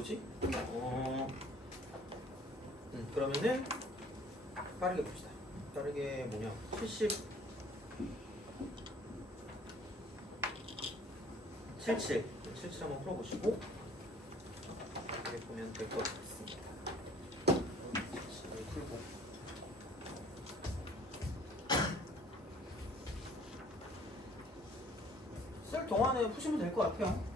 뭐지? 그러면은 빠르게 봅시다. 빠르게 뭐냐? 77 한번 풀어보시고 이렇게 보면 될 것 같습니다. 풀고 쓸 동안에 푸시면 될 것 같아요.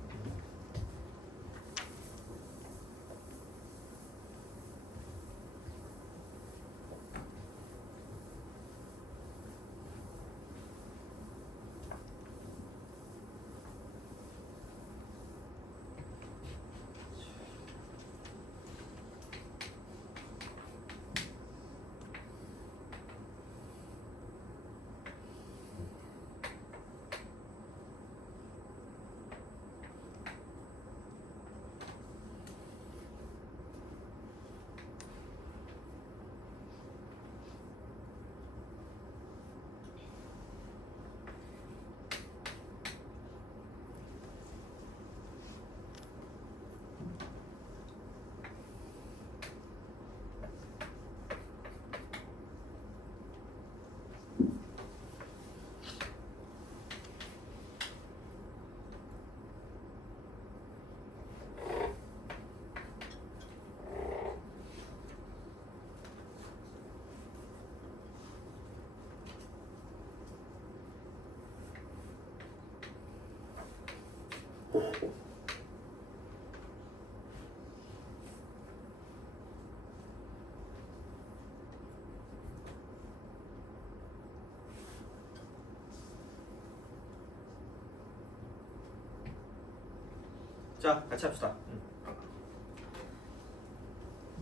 자, 같이 합시다.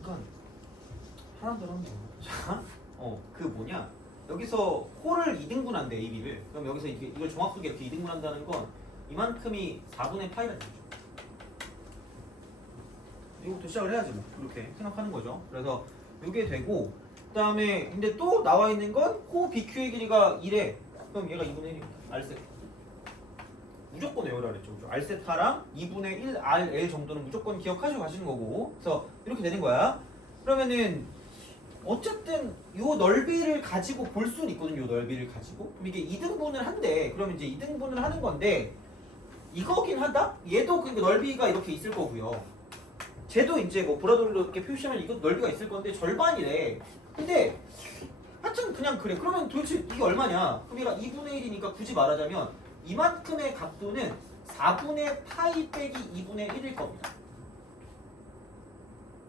그러니까 하나도 하면 자, 그 뭐냐? 여기서 홀을 2등분한대 A, B를. 그럼 여기서 이걸 정확하게 이렇게 2등분한다는 건 이만큼이 4분의 파이라는 거죠. 이것부터 시작을 해야지 뭐 이렇게 생각하는 거죠. 그래서 이게 되고 그다음에 근데 또 나와 있는 건 코 BQ의 길이가 1에 그럼 얘가 2분의 1입니다. R세타. 무조건 외우라 그랬죠. R세타랑 2분의 1 RL 정도는 무조건 기억하시고 가시는 거고. 그래서 이렇게 되는 거야. 그러면은 어쨌든 요 넓이를 가지고 볼 수는 있거든요. 요 넓이를 가지고. 그럼 이게 2등분을 한대. 그러면 이제 2등분을 하는 건데 이거긴 하다? 얘도 그 넓이가 이렇게 있을 거고요. 쟤도 이제 뭐 보라돌이로 이렇게 표시하면 이것도 넓이가 있을 건데 절반이래. 근데 하여튼 그냥 그래. 그러면 도대체 이게 얼마냐? 그럼 얘가 2분의 1이니까 굳이 말하자면 이만큼의 각도는 4분의 파이 빼기 2분의 1일 겁니다.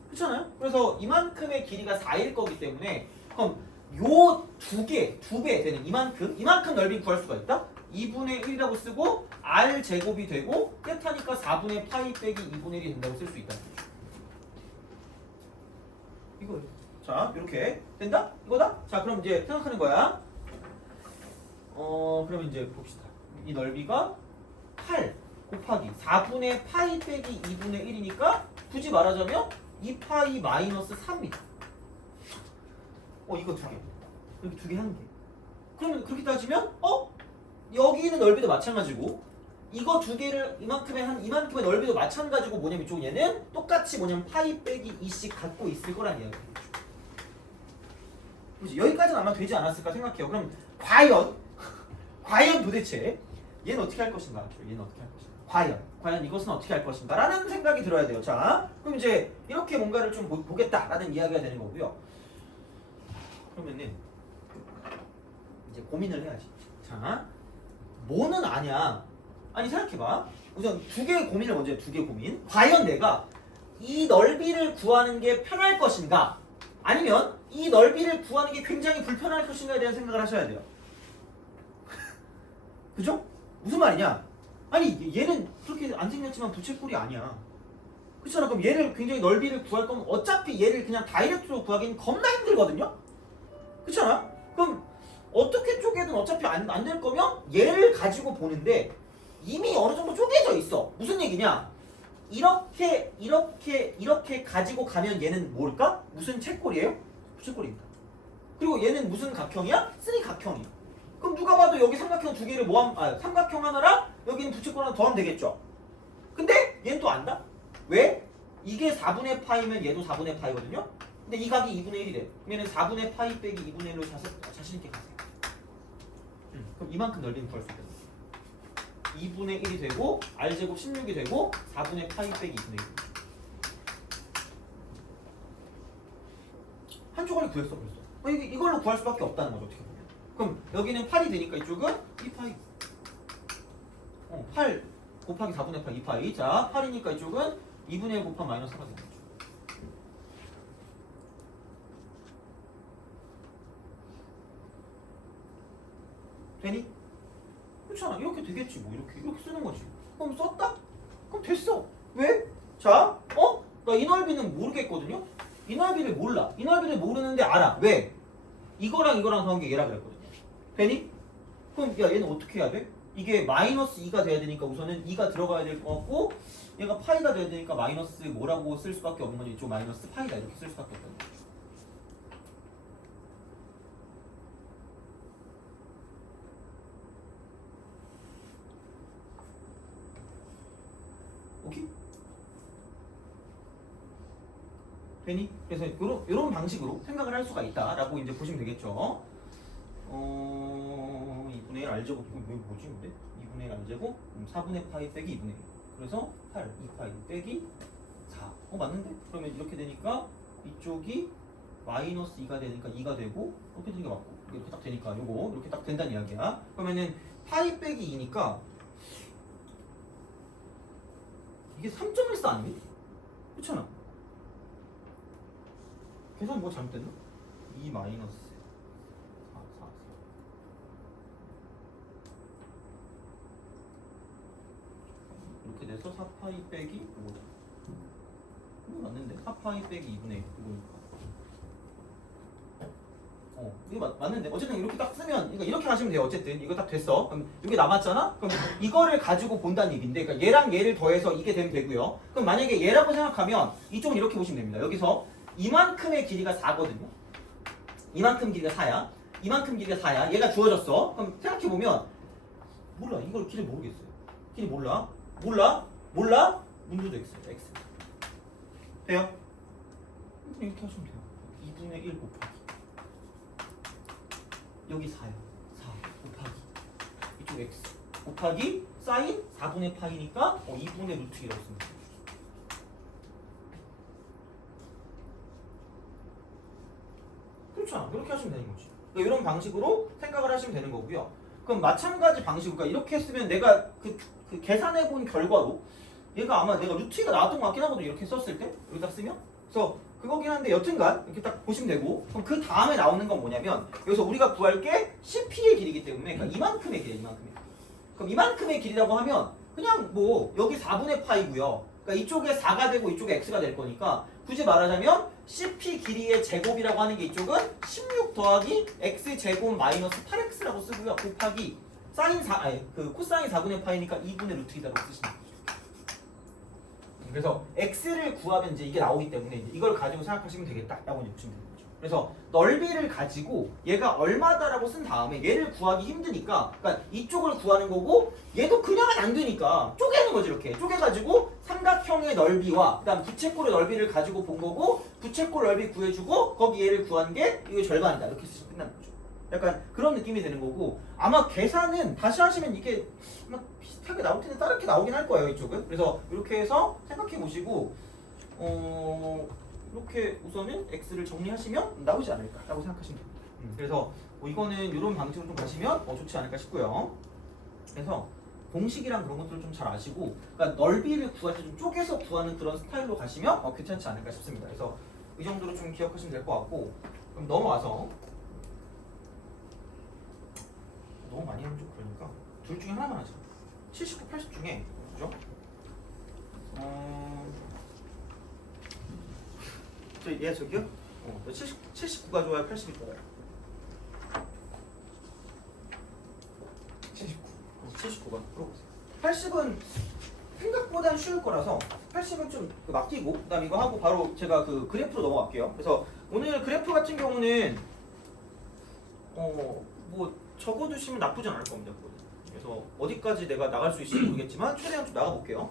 그렇잖아요? 그래서 이만큼의 길이가 4일 거기 때문에 그럼 요 두 배 되는 이만큼 넓이 구할 수가 있다? 2분의 1이라고 쓰고 R 제곱이 되고 뜻하니까 4분의 파이 빼기 2분의 1이 된다고 쓸 수 있다. 이거예요. 자, 이렇게 된다? 이거다? 자, 그럼 이제 생각하는 거야. 그럼 이제 봅시다. 이 넓이가 8 곱하기 4분의 파이 빼기 2분의 1이니까 굳이 말하자면 2파이 마이너스 3입니다. 이거 두 개. 이렇게 두 개 한 개. 그러면 그렇게 따지면 여기 있는 넓이도 마찬가지고 이거 두 개를 이만큼의 넓이도 마찬가지고 뭐냐면 이쪽 얘는 똑같이 뭐냐면 파이 빼기 2씩 갖고 있을 거란 이야기죠. 그렇지? 여기까지는 아마 되지 않았을까 생각해요. 그럼 과연 도대체 얘는 어떻게 할 것인가? 얘는 어떻게 할 것인가? 과연 이것은 어떻게 할 것인가? 라는 생각이 들어야 돼요. 자, 그럼 이제 이렇게 뭔가를 좀 보겠다라는 이야기가 되는 거고요. 그러면은 이제 고민을 해야지. 자, 뭐는 아냐? 아니 생각해봐. 우선 두 개의 고민을 먼저 해. 두 개의 고민. 과연 내가 이 넓이를 구하는 게 편할 것인가? 아니면 이 넓이를 구하는 게 굉장히 불편할 것인가에 대한 생각을 하셔야 돼요. 그죠? 무슨 말이냐? 아니 얘는 그렇게 안 생겼지만 부채꼴이 아니야. 그렇잖아. 그럼 얘를 굉장히 넓이를 구할 거면 어차피 얘를 그냥 다이렉트로 구하기는 겁나 힘들거든요. 그렇잖아. 그럼 어떻게 쪼개든 어차피 안 될 거면 얘를 가지고 보는데 이미 어느 정도 쪼개져 있어. 무슨 얘기냐? 이렇게 가지고 가면 얘는 뭘까? 무슨 채꼴이에요? 부채꼴입니다. 그리고 얘는 무슨 각형이야? 쓰리각형이야. 그럼 누가 봐도 여기 삼각형 두 개를 삼각형 하나랑 여기는 부채꼴 하나 더하면 되겠죠. 근데 얘는 또 안다? 왜? 이게 4분의 파이면 얘도 4분의 파이거든요. 근데 이 각이 2분의 1이래. 그러면 4분의 파이 빼기 2분의 1로 자신 있게 가세요. 그럼 이만큼 넓이는 구할 수 있겠네. 2분의 1이 되고 r제곱 16이 되고 4분의 파이 빼기 2분의 1. 한 조각이 구했어 벌써. 이걸로 구할 수밖에 없다는 거죠 어떻게 보면. 그럼 여기는 8이 되니까 이쪽은 2파이. 8 곱하기 4분의 8 2파이. 자 8이니까 이쪽은 2분의 1 곱하기 마이너스 4가 되는 거죠. 되니? 그렇잖아. 이렇게 되겠지 뭐. 이렇게 쓰는 거지. 그럼 썼다? 그럼 됐어. 왜? 자, 나 이 넓이는 모르겠거든요. 이 넓이를 몰라. 이 넓이를 모르는데 알아. 왜? 이거랑 더한 게 얘라 그랬거든요. 되니? 그럼 야 얘는 어떻게 해야 돼? 이게 마이너스 2가 돼야 되니까 우선은 2가 들어가야 될 것 같고 얘가 파이가 돼야 되니까 마이너스 뭐라고 쓸 수밖에 없는 거지. 이쪽 마이너스 파이다 이렇게 쓸 수밖에 없다는 거지. 오케이? 되니? 그래서 요런 방식으로 생각을 할 수가 있다라고 이제 보시면 되겠죠. 2분의 1 r제곱 이거 뭐지 근데? 2분의 1 r제곱 4분의 파이 빼기 2분의 1. 그래서 8 2파이 빼기 4. 맞는데? 그러면 이렇게 되니까 이쪽이 마이너스 2가 되니까 2가 되고 이렇게 되는 게 맞고 이렇게 딱 되니까 요거 이렇게 딱 된다는 이야기야. 그러면은 파이 빼기 2니까 이게 3.14 아니니? 그렇잖아. 계산 뭐 잘못됐나? 2 마이너스 4 이렇게 돼서 4파이 빼기 5다. 이거 맞는데? 4파이 빼기 2분의 1 이거니까. 이거 맞는데? 어쨌든 이렇게 딱 쓰면 그러니까 이렇게 하시면 돼요. 어쨌든 이거 딱 됐어. 그럼 이게 남았잖아? 그럼 이거를 가지고 본다는 얘기인데 그러니까 얘랑 얘를 더해서 이게 되면 되고요. 그럼 만약에 얘라고 생각하면 이쪽은 이렇게 보시면 됩니다. 여기서 이만큼의 길이가 4거든요. 이만큼 길이가 4야. 이만큼 길이가 4야. 얘가 주어졌어. 그럼 생각해보면 몰라. 이걸 길이 모르겠어요. 길이 몰라. 문제도 X죠. X. 돼요? 이렇게 하시면 돼요. 2분의 1 곱하기 여기 4요. 4 곱하기 이쪽 X 곱하기 사인 4분의 파이니까 2분의 루트 1이라고 쓰면 돼요. 그렇잖아. 이렇게 하시면 되는 거지. 그러니까 이런 방식으로 생각을 하시면 되는 거고요. 그럼 마찬가지 방식으로 그러니까 이렇게 쓰면 내가 그 계산해 본 결과로 얘가 아마 내가 루트 2가 나왔던 것 같긴 하거든. 이렇게 썼을 때 여기다 쓰면. 그래서 그거긴 한데 여튼간 이렇게 딱 보시면 되고 그럼 그 다음에 나오는 건 뭐냐면 여기서 우리가 구할 게 CP의 길이기 때문에 그러니까 이만큼의 길이야. 그럼 이만큼의 길이라고 하면 그냥 뭐 여기 4분의 파이고요. 그러니까 이쪽에 4가 되고 이쪽에 x가 될 거니까 굳이 말하자면 CP 길이의 제곱이라고 하는 게 이쪽은 16 더하기 x 제곱 마이너스 8x라고 쓰고요. 곱하기 사인 4 코사인 4분의 파이니까 2분의 루트 2라고 쓰시면 돼요. 그래서 x를 구하면 이제 이게 나오기 때문에 이제 이걸 가지고 생각하시면 되겠다라고 이제 보시면 되는 거죠. 그래서 넓이를 가지고 얘가 얼마다라고 쓴 다음에 얘를 구하기 힘드니까 그러니까 이쪽을 구하는 거고 얘도 그냥은 안 되니까 쪼개는 거지. 이렇게 쪼개가지고 삼각형의 넓이와 그다음 부채꼴의 넓이를 가지고 본 거고 부채꼴 넓이 구해주고 거기 얘를 구한 게 이게 절반이다 이렇게 쓰시면 끝나는 거죠. 약간 그런 느낌이 되는 거고 아마 계산은 다시 하시면 이게 아마 비슷하게 나올 텐데 다르게 나오긴 할 거예요 이쪽은. 그래서 이렇게 해서 생각해 보시고 이렇게 우선은 x를 정리하시면 나오지 않을까라고 생각하시면 됩니다. 그래서 뭐 이거는 이런 방식으로 좀 가시면 좋지 않을까 싶고요. 그래서 공식이랑 그런 것들을 좀 잘 아시고 그러니까 넓이를 구할 때 좀 쪼개서 구하는 그런 스타일로 가시면 괜찮지 않을까 싶습니다. 그래서 이 정도로 좀 기억하시면 될 것 같고 그럼 넘어와서 너무 많이 하면 좀 그러니까 둘 중에 하나만 하자. 79, 80 중에 그죠? 저기요? 79가 좋아요? 80이 좋아요? 79가 물어보세요. 80은 생각보단 쉬울 거라서 80은 좀 맡기고 그다음 이거 하고 바로 제가 그 그래프로 넘어갈게요. 그래서 오늘 그래프 같은 경우는 뭐 적어두시면 나쁘지 않을 겁니다. 그래서 어디까지 내가 나갈 수 있을지 모르겠지만 최대한 좀 나가볼게요.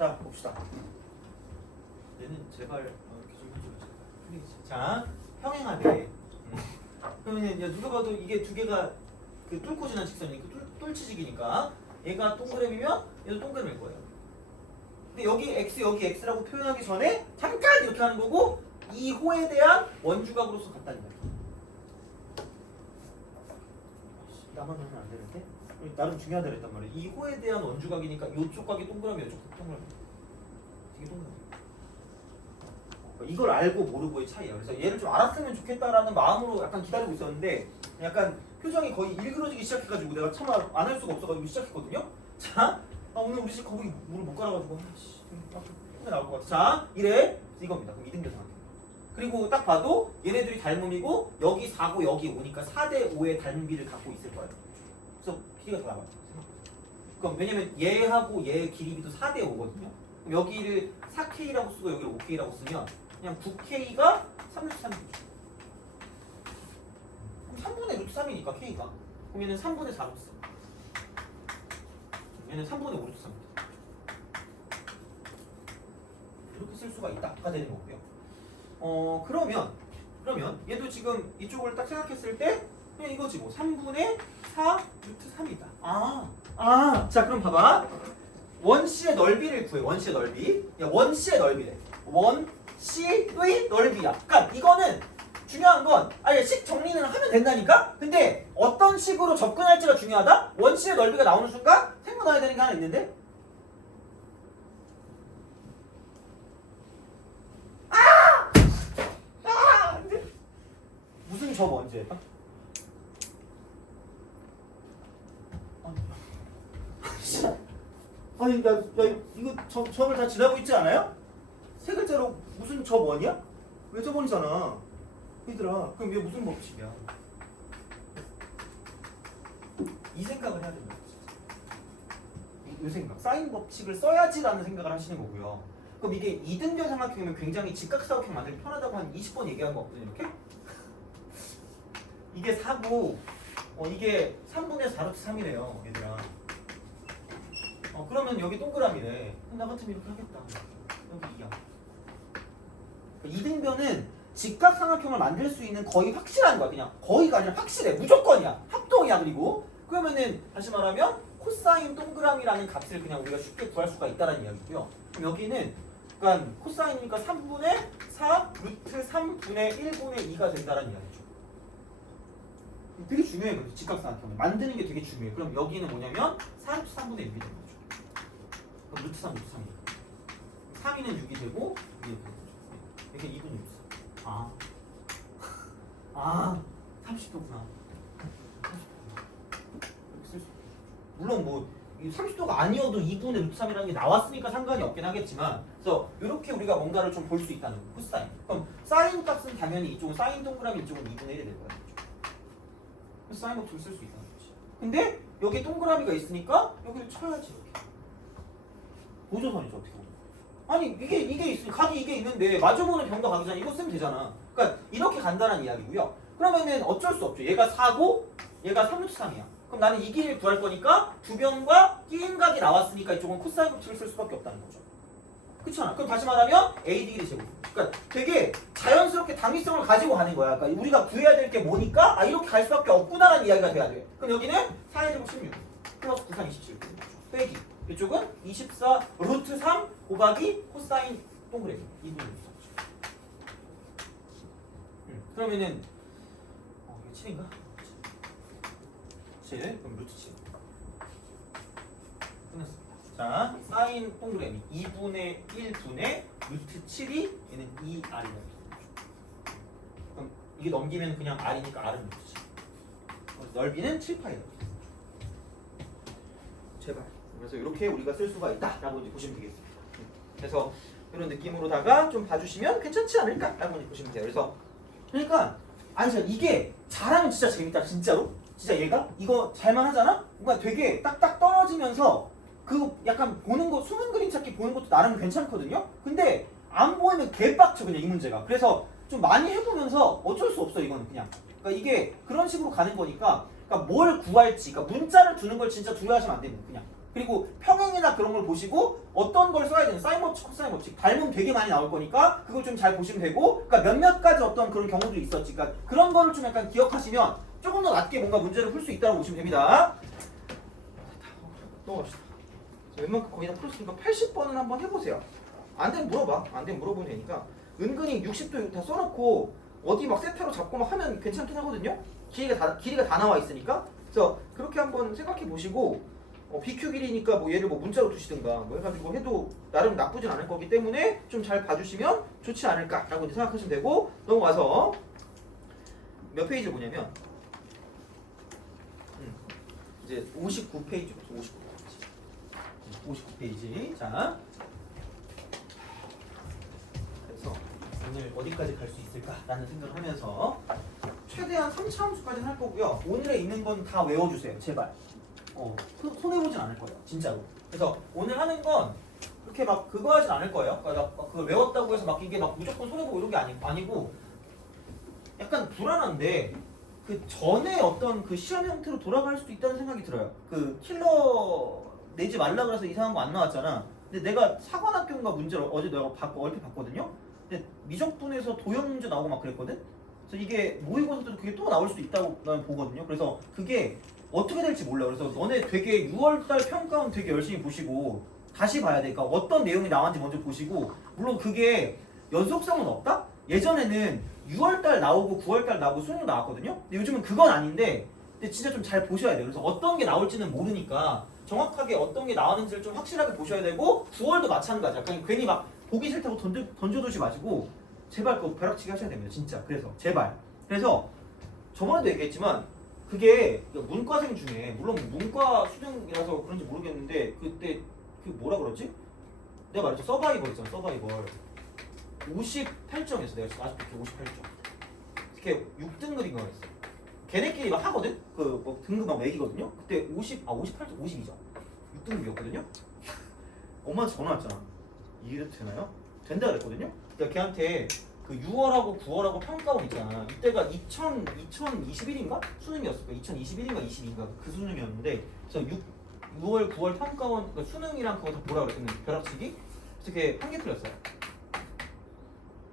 자 봅시다. 얘는 제발 이렇게 좀 해줘. 플리즈. 자 평행하게. 그러면 이제 누가 봐도 이게 두 개가 그 뚫고 지난 직선이니까 뚫치직이니까 얘가 동그라미면 얘도 동그라미일 거예요. 근데 여기 x라고 표현하기 전에 잠깐 이렇게 하는 거고 이 호에 대한 원주각으로서 같다는 거야. 나만 하면 안 되는데? 나름 중요하다 그랬단 말이야. 이 호에 대한 원주각이니까 이쪽 각이 동그라미, 이쪽 각이 동그라미. 되게 동그라미. 이걸 알고 모르고의 차이야. 그래서 얘를 좀 알았으면 좋겠다라는 마음으로 약간 기다리고 있었는데 약간 표정이 거의 일그러지기 시작해가지고 내가 참 안 할 수가 없어가지고 시작했거든요. 자, 오늘 우리 집 거북이 물을 못 갈아가지고 혼자 나올 것 같아. 자, 이래 이겁니다. 그럼 이등변 상황. 그리고 딱 봐도 얘네들이 닮음이고 여기 4고 여기 5니까 4대 5의 닮비를 갖고 있을 거예요. 그래서 길이가 더 나와요. 그럼 왜냐면 얘하고 얘의 길이비도 4대 5거든요. 그럼 여기를 4K라고 쓰고 여기를 5K라고 쓰면 그냥 9K가 3루트3이죠. 그럼 3분의 루트 3이니까 K가. 그럼 얘는 3분의 4루트 3. 얘는 3분의 5루트 3입니다. 이렇게 쓸 수가 있다가 되는 거고요. 그러면 얘도 지금 이쪽을 딱 생각했을 때 그냥 이거지 뭐 3분의 4 루트 3이다. 자 그럼 봐봐. 원C의 넓이를 구해. 원C의 넓이. 야 원C의 넓이래. 원C의 넓이야. 그러니까 이거는 중요한 건 아니 식 정리는 하면 된다니까? 근데 어떤 식으로 접근할지가 중요하다? 원C의 넓이가 나오는 순간 생각나야 되는 게 하나 있는데 무슨 점 언제 했다? 아니 야 이거 점을 다 지나고 있지 않아요? 세 글자로 무슨 점 원이야? 왜 점 원이잖아 얘들아. 그럼 이게 무슨 법칙이야? 이 생각을 해야 된다. 이 생각. 사인 법칙을 써야지라는 생각을 하시는 거고요. 그럼 이게 이등변 삼각형이면 굉장히 직각사각형 만들기 편하다고 한 20번 얘기한 거 없거든요. 이렇게? 이게 4고 이게 3분의 4루트 3이래요 얘들아. 그러면 여기 동그라미네. 나 같으면 이렇게 하겠다. 여기 2야. 이등변은 직각삼각형을 만들 수 있는 거의 확실한 거야. 그냥 거의가 아니라 확실해. 무조건이야. 합동이야. 그리고 그러면은 다시 말하면 코사인 동그라미라는 값을 그냥 우리가 쉽게 구할 수가 있다는 이야기고요. 그럼 여기는 그러니까 코사인이니까 3분의 4 루트 3분의 1분의 2가 된다는 이야기죠. 되게 중요해. 그래서 직각삼각형을 만드는 게 되게 중요해. 그럼 여기는 뭐냐면 4 루트 3분의 1이 되는 거죠. 그럼 루트 3 루트 3이 3위는 6이 되고 이게 2분의 6. 30도구나. 물론 뭐 30도가 아니어도 2분의 루트 3이라는 게 나왔으니까 상관이 없긴 하겠지만 그래서 이렇게 우리가 뭔가를 좀 볼 수 있다는 거. 코사인. 그럼 사인 값은 당연히 이쪽은 사인 동그라미 이쪽은 2분의 1이 될 거야. 그래서 사인 법칙을 쓸 수 있다는 거지. 근데 여기 동그라미가 있으니까 여기를 쳐야지 이렇게. 보조선이죠 어떻게 보면. 아니 이게 있으니 각이 이게 있는데 마주보는 병과 각이 잖아. 이거 쓰면 되잖아. 그러니까 이렇게 간다는 이야기고요. 그러면은 어쩔 수 없죠. 얘가 4고 얘가 3루트 3이야. 그럼 나는 이 길이를 구할 거니까 두 변과 끼인 각이 나왔으니까 이쪽은 코사인 법칙을 쓸 수밖에 없다는 거죠. 그렇잖아. 그럼 다시 말하면 AD를 제곱. 그러니까 되게 자연스럽게 당위성을 가지고 가는 거야. 그러니까 우리가 구해야 될 게 뭐니까 이렇게 갈 수밖에 없구나라는 이야기가 돼야 돼. 그럼 여기는 4의 제곱 16 플러스 9산 27 빼기 이쪽은 24 루트 3 곱하기 코사인 동그라미 2분의 6. 그러면은 이게 7인가? 7 그럼 루트 7 끝났습니다. 자 사인 동그라미 2분의 1분의 루트 7이 얘는 2R이라고 그럼 이게 넘기면 그냥 R이니까 R은 루트 7 넓이는 7파이라고 제발. 그래서 이렇게 우리가 쓸 수가 있다라고 이제 보시면 되겠습니다. 그래서 이런 느낌으로다가 좀 봐주시면 괜찮지 않을까라고 이제 보시면 돼요. 그래서 그러니까 아니 진짜 이게 잘하면 진짜 재밌다 진짜로. 진짜 얘가 이거 잘만 하잖아. 뭔가 되게 딱딱 떨어지면서 그 약간 보는 거 숨은 그림 찾기 보는 것도 나름 괜찮거든요. 근데 안 보이면 개빡쳐 그냥 이 문제가. 그래서 좀 많이 해보면서 어쩔 수 없어 이거는 그냥. 그러니까 이게 그런 식으로 가는 거니까. 그러니까 뭘 구할지, 그러니까 문자를 두는 걸 진짜 두려워하시면 안 됩니다. 그냥 그리고 평행이나 그런 걸 보시고 어떤 걸 써야 되는 사인 법칙, 코사인 법칙 닮으면 되게 많이 나올 거니까 그걸 좀 잘 보시면 되고 그러니까 몇몇 가지 어떤 그런 경우들이 있었지. 그러니까 그런 거를 좀 약간 기억하시면 조금 더 낮게 뭔가 문제를 풀 수 있다고 보시면 됩니다. 넘어갑시다. 웬만큼 거의 다 풀었으니까 80번은 한번 해보세요. 안 되면 물어봐. 안 되면 물어보면 되니까. 은근히 60도 다 써놓고 어디 막 세타로 잡고 막 하면 괜찮긴 하거든요. 길이가 다 나와 있으니까. 그래서 그렇게 한번 생각해 보시고 BQ 길이니까 뭐 얘를 뭐 문자로 두시든가 뭐 해가지고 해도 나름 나쁘진 않을 거기 때문에 좀 잘 봐주시면 좋지 않을까라고 이제 생각하시면 되고 넘어가서 몇 페이지를 보냐면 이제 59페이지로 59페이지. 자, 그래서 오늘 어디까지 갈 수 있을까라는 생각을 하면서 최대한 3차 함수까지는 할 거고요. 오늘에 있는 건 다 외워주세요, 제발. 손해보진 않을 거예요, 진짜로. 그래서 오늘 하는 건 그렇게 막 그거 하진 않을 거예요. 그러니까 그걸 외웠다고 해서 막 이게 막 무조건 손해보고 이런 게 아니고 약간 불안한데 그 전에 어떤 그 시험 형태로 돌아갈 수도 있다는 생각이 들어요. 그 킬러 내지 말라 그래서 이상한 거 안 나왔잖아. 근데 내가 사관학교인가 문제를 어제 내가 얼핏 봤거든요. 근데 미적분에서 도형 문제 나오고 막 그랬거든. 그래서 이게 모의고사도 그게 또 나올 수도 있다고 나는 보거든요. 그래서 그게 어떻게 될지 몰라. 그래서 너네 되게 6월달 평가원 되게 열심히 보시고 다시 봐야 돼. 그러니까 어떤 내용이 나왔는지 먼저 보시고 물론 그게 연속성은 없다? 예전에는 6월달 나오고 9월달 나오고 수능 나왔거든요. 근데 요즘은 그건 아닌데 근데 진짜 좀 잘 보셔야 돼요. 그래서 어떤 게 나올지는 모르니까 정확하게 어떤 게 나왔는지를 좀 확실하게 보셔야 되고 9월도 마찬가지야. 그러니까 괜히 막 보기 싫다고 던져두지 마시고 제발 그거 벼락치기 하셔야 됩니다. 진짜. 그래서 제발. 그래서 저번에도 얘기했지만 그게 문과생 중에 물론 문과 수능이라서 그런지 모르겠는데 그때 그 뭐라 그러지? 내가 말했죠. 서바이벌 있잖아. 서바이벌 58점이었어. 내가 아직도 58점. 이렇게 6등급인가 그랬어. 걔네끼리 막 하거든? 그 뭐 등급 막 매기거든요? 그때 58점, 52점. 6등급이었거든요? 엄마한테 전화 왔잖아. 이래도 되나요? 된다 그랬거든요? 그러니까 걔한테 그 6월하고 9월하고 평가원 있잖아. 이때가 2021인가? 수능이었을 거야. 2021인가 22인가 그 수능이었는데 그래서 6월, 9월 평가원 그러니까 수능이랑 그거 다 뭐라 그랬거든? 벼락치기? 그래서 그게 한 개 틀렸어요.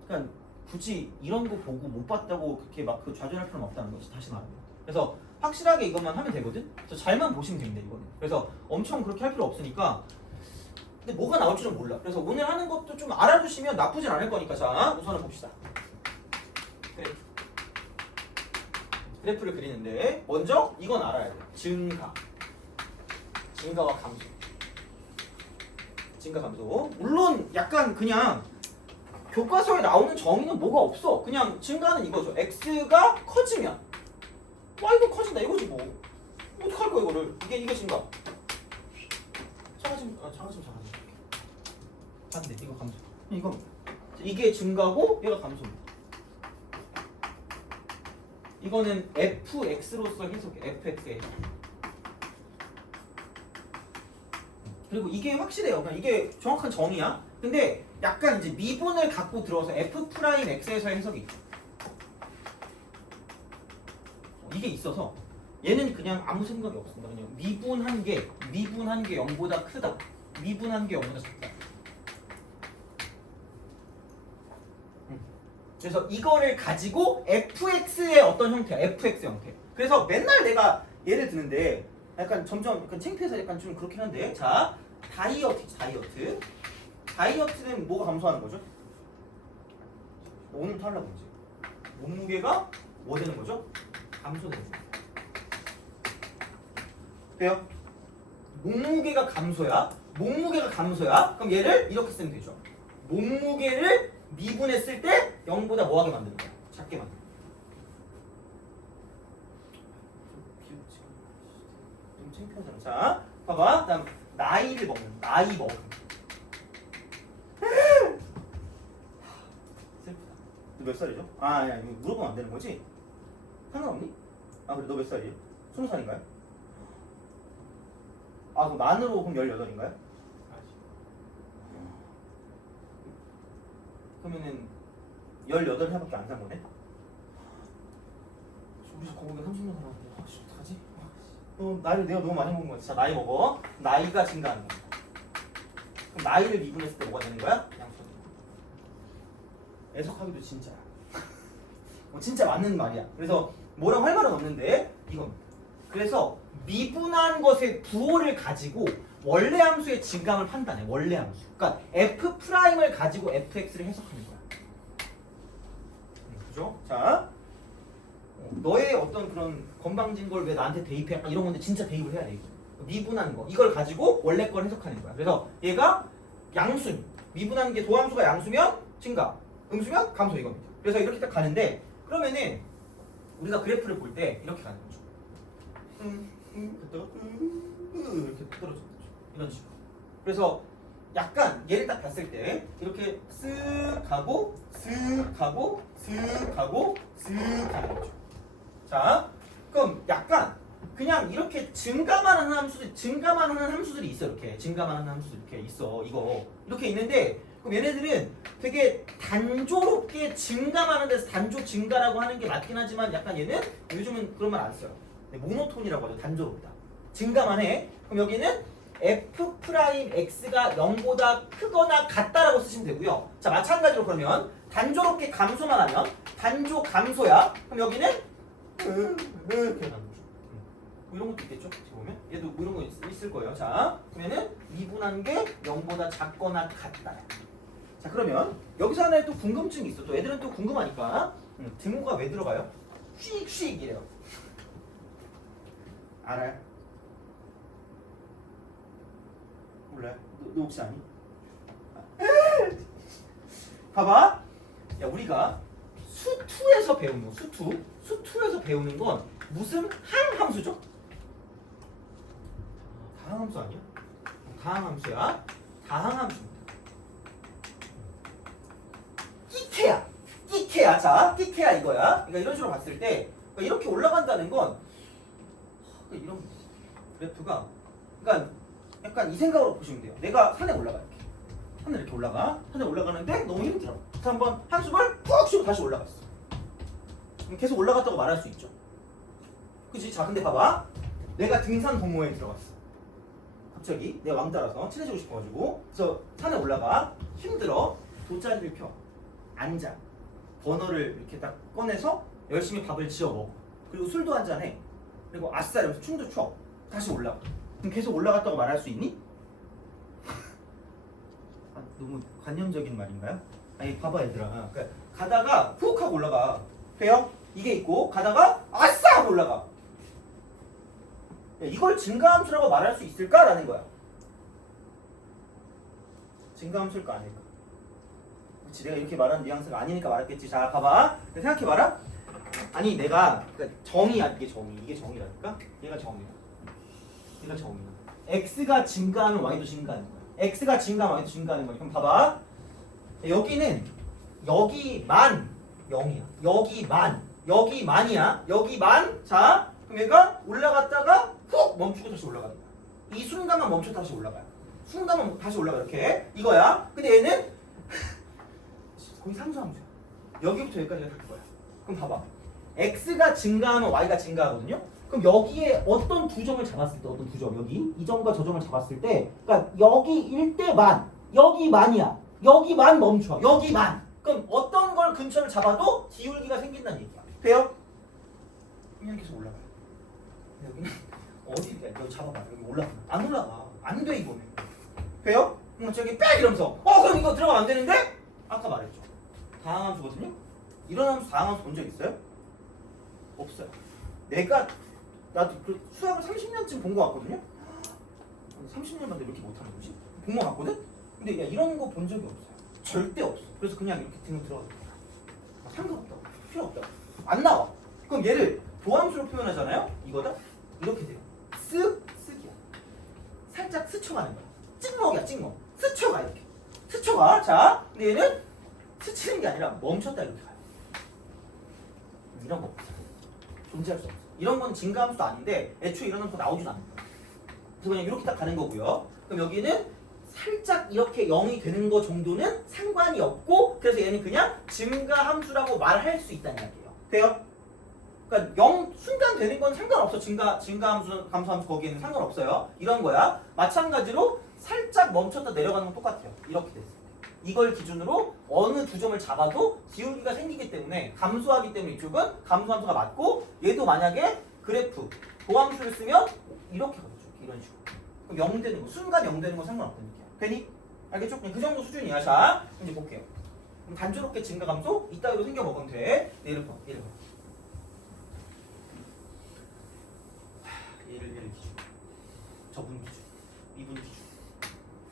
그러니까 굳이 이런 거 보고 못 봤다고 그렇게 막 그 좌절할 필요는 없다는 거지. 다시 말하면. 그래서 확실하게 이것만 하면 되거든. 그래서 잘만 보시면 됩니다. 이거는. 그래서 엄청 그렇게 할 필요 없으니까. 근데 뭐가 나올 줄은 몰라. 그래서 오늘 하는 것도 좀 알아두시면 나쁘진 않을 거니까. 자, 우선은 봅시다. 그래프를 그리는데 먼저 이건 알아야 돼. 증가와 감소. 증가 감소. 물론 약간 그냥 교과서에 나오는 정의는 뭐가 없어. 그냥 증가는 이거죠. x가 커지면 y도 커진다 이거지 뭐. 어떡할 거야 이거를. 이게 증가. 작아지면 반대. 이거 감소. 이게 증가고 얘가 감소입니다. 이거는 fx로서 해석해. fx에. 그리고 이게 확실해요. 그냥 이게 정확한 정의야. 근데 약간 이제 미분을 갖고 들어서 f'x에서의 해석이 있죠. 이게 있어서 얘는 그냥 아무 생각이 없습니다. 그냥 미분한 게 0보다 크다. 미분한 게 0보다 작다. 그래서 이거를 가지고 fx의 어떤 형태야. fx 형태. 그래서 맨날 내가 예를 드는데 약간 점점 약간 창피해서 약간 좀 그렇긴 한데 자 다이어트는 뭐가 감소하는 거죠? 오늘부터 하려고 이제 몸무게가 뭐 되는 거죠? 감소되는 거죠. 돼요? 몸무게가 감소야? 그럼 얘를 이렇게 쓰면 되죠. 몸무게를 미분했을 때 0보다 뭐하게 만드는 거야? 작게 만드는 거야. 좀 창피하잖아. 자, 봐봐. 다음 나이 먹음. 슬프다. 너 몇 살이죠? 야 이거 물어보면 안 되는 거지? 상관없니? 그래 너 몇 살이에요? 20살인가요? 그럼 만으로 그럼 18인가요? 그러면은 18회밖에 안 산 거네? 우리 집 거북이 30년 살았는데 어떡하지? 나이를 내가 너무 많이 먹은 거야. 자, 나이 먹어. 나이가 증가하는 거야. 그럼 나이를 미분했을 때 뭐가 되는 거야? 양수. 해석하기도 진짜야. 진짜 맞는 말이야. 그래서 뭐라고 할 말은 없는데 이건. 그래서 미분한 것의 부호를 가지고 원래 함수의 증감을 판단해. 원래 함수. 그러니까 F'을 가지고 fx를 해석하는 거야. 그죠? 자, 너의 어떤 그런 건방진 걸 왜 나한테 대입해? 약간 이런 건데 진짜 대입을 해야 돼. 이거. 미분한 거. 이걸 가지고 원래 걸 해석하는 거야. 그래서 얘가 양수. 미분한 게 도함수가 양수면 증가, 음수면 감소 이겁니다. 그래서 이렇게 딱 가는데 그러면은 우리가 그래프를 볼 때 이렇게 가는 거죠. 이렇게 떨어져. 이런 식으로. 그래서 약간 얘를 딱 봤을 때 이렇게 쓱 가고 쓱 가고 쓱 가고 쓱 가는 거죠. 자, 그럼 약간 그냥 이렇게 증가만 하는 함수들이 있어. 이렇게 증가만 하는 함수들 이렇게 있어. 이거 이렇게 있는데 그럼 얘네들은 되게 단조롭게 증가만 하는 데서 단조 증가라고 하는 게 맞긴 하지만 약간 얘는 요즘은 그런 말 안 써요. 모노톤이라고 하죠. 단조롭다. 증가만 해. 그럼 여기는 F'X가 0보다 크거나 같다라고 쓰시면 되고요. 자, 마찬가지로 그러면 단조롭게 감소만 하면 단조 감소야. 그럼 여기는 이렇게 가는 거죠. 뭐 이런 것도 있겠죠? 지금 보면 얘도 뭐 이런 거 있을 거예요. 자, 그러면은 미분한 게 0보다 작거나 같다. 자, 그러면 여기서 하나의 또 궁금증이 있어. 또 애들은 또 궁금하니까 등호가 왜 들어가요? 휙휙이래요. 알아요? 몰라요? 너 혹시 아니? 봐봐. 야, 우리가 수2에서 배우는 거, 수2에서 배우는 건 무슨 항함수죠? 다항함수 아니야? 다항함수야. 다항함수입니다. 끼케야. 자, 끼케야 이거야. 그러니까 이런 식으로 봤을 때 그러니까 이렇게 올라간다는 건 이런 그래프가 그러니까 약간 이 생각으로 보시면 돼요. 내가 산에 올라가 이렇게. 산에 이렇게 올라가. 산에 올라가는데 너무 힘들어. 그래서 한번 한숨을 푹 쉬고 다시 올라갔어. 그럼 계속 올라갔다고 말할 수 있죠. 그치? 자, 근데 봐봐. 내가 등산 동호회에 들어갔어. 갑자기 내가 왕 따라서 친해지고 싶어가지고 그래서 산에 올라가. 힘들어. 돗자리를 펴. 앉아. 버너를 이렇게 딱 꺼내서 열심히 밥을 지어 먹어. 그리고 술도 한잔해. 그리고 아싸 이러면서 춤도 춰. 다시 올라가. 그럼 계속 올라갔다고 말할 수 있니? 너무 관념적인 말인가요? 아니, 봐봐 얘들아. 그러니까 가다가 훅 하고 올라가. 돼요? 이게 있고 가다가 아싸 하고 올라가. 이걸 증가함수라고 말할 수 있을까라는 거야. 증가함수일까 아닐까? 그치, 내가 이렇게 말하는 뉘앙스가 아니니까 말했겠지. 자, 봐봐. 생각해봐라. 아니, 내가 그러니까 정의야. 이게 정의라니까? 얘가 정의야. x가 증가하면 y도 증가하는 거야. x가 증가하면 y도 증가하는 거야. 그럼 봐봐. 여기는 여기만 0이야. 여기만이야. 여기만. 자, 그럼 얘가 올라갔다가 훅 멈추고 다시 올라가는 거야. 이 순간만 멈춰 다시 올라가요. 순간만 다시 올라가 이렇게. 이거야. 근데 얘는 거의 상수함수야. 여기부터 여기까지가 다 그거야. 그럼 봐봐. x가 증가하면 y가 증가하거든요. 그럼 여기에 어떤 두 점을 잡았을 때, 어떤 두 점, 여기 이 점과 저 점을 잡았을 때, 그러니까 여기일 때만, 여기만이야. 여기만 멈춰. 여기만. 그럼 어떤 걸 근처를 잡아도 기울기가 생긴다는 얘기야. 돼요? 그냥 계속 올라가요. 여기는 어디? 여기 잡아봐. 여기 올라가. 안 올라가. 안 돼 이거는. 돼요? 저기 빽 이러면서 그럼 이거 들어가면 안 되는데? 아까 말했죠. 다항함수거든요. 이런 함수 다항함수 본 적 있어요? 없어요. 나도 그 수학을 30년쯤 본 거 같거든요. 30년 만에 이렇게 못하는 거지? 본 거 같거든? 근데 야, 이런 거 본 적이 없어요. 절대 없어. 그래서 그냥 이렇게 등을 들어가요. 상관없다고. 필요 없다고. 안 나와. 그럼 얘를 도함수로 표현하잖아요. 이거다. 이렇게 돼요. 쓱이야. 살짝 스쳐가는 거야. 찍먹이야, 찍먹. 스쳐가 이렇게. 스쳐가. 자, 근데 얘는 스치는 게 아니라 멈췄다 이렇게 가요. 이런 거 없어. 존재할 수 없어. 이런 건 증가함수도 아닌데 애초에 이런 함수가 나오진 않는 거야. 그래서 그냥 이렇게 딱 가는 거고요. 그럼 여기는 살짝 이렇게 0이 되는 거 정도는 상관이 없고 그래서 얘는 그냥 증가함수라고 말할 수 있다는 이야기예요. 돼요? 그러니까 0 순간 되는 건 상관없어. 증가함수, 감소함수 거기에는 상관없어요. 이런 거야. 마찬가지로 살짝 멈췄다 내려가는 건 똑같아요. 이렇게 됐을 때. 이걸 기준으로 어느 두 점을 잡아도 기울기가 생기기 때문에 감소하기 때문에 이쪽은 감소함수가 맞고 얘도 만약에 그래프 도함수를 쓰면 이렇게 가겠죠. 이런 식으로. 그럼 0 되는 거, 순간 0 되는 건 상관없다니까. 되니? 알겠죠? 그냥 그 정도 수준이야. 자, 이제 볼게요. 그럼 단조롭게 증가 감소 이따위로 생겨 먹으면 돼. 얘를 봐. 얘를 기준. 저분 기준. 이분 기준.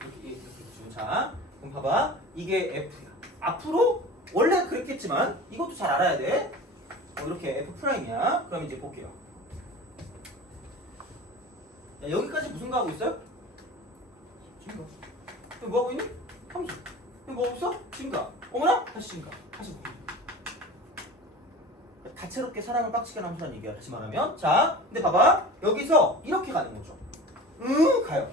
이렇게 기준. 자, 그럼 봐봐. 이게 F야. 앞으로 원래 그렇겠지만 이것도 잘 알아야 돼. 이렇게 F'이야. 그럼 이제 볼게요. 야, 여기까지 무슨 거 하고 있어요? 증가. 그럼 뭐 하고 있니? 함수. 그럼 뭐 하고 있어? 증가. 어머나? 다시 증가. 다시 보기. 다채롭게 사람을 빡치게 하는 함수라는 얘기야. 다시 말하면. 자, 근데 봐봐. 여기서 이렇게 가는 거죠. 가요.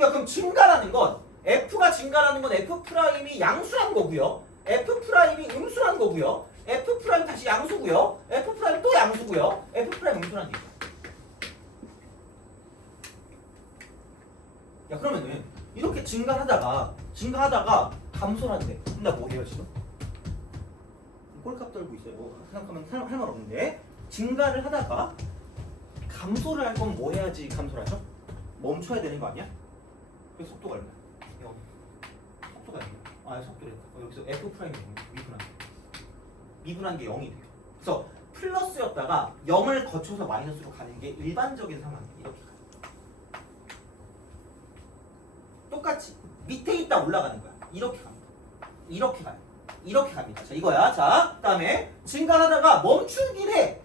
야, 그럼 증가라는 건 F가 증가라는 건 F'이 양수란 거고요. F'이 음수란 거고요. F' 다시 양수고요. F' 또 양수고요. F' 음수란 얘기야. 야, 그러면은 이렇게 증가하다가 감소를 한대. 그럼 나 뭐 해요 지금? 꼴값 떨고 있어요. 생각하면 할 말 없는데 증가를 하다가 감소를 할 건 뭐 해야지 감소를 하죠? 멈춰야 되는 거 아니야? 그래서 속도가 얼마야? 여기 속도가 얼마야? 속도래. 여기서 F'이 미분한 게 0이 돼요. 그래서 플러스였다가 0을 거쳐서 마이너스로 가는 게 일반적인 상황이에요. 이렇게 가요. 똑같이 밑에 있다 올라가는 거야. 이렇게 갑니다. 이렇게 가요. 이렇게 갑니다. 자, 이거야. 자, 그다음에 증가하다가 멈추긴 해.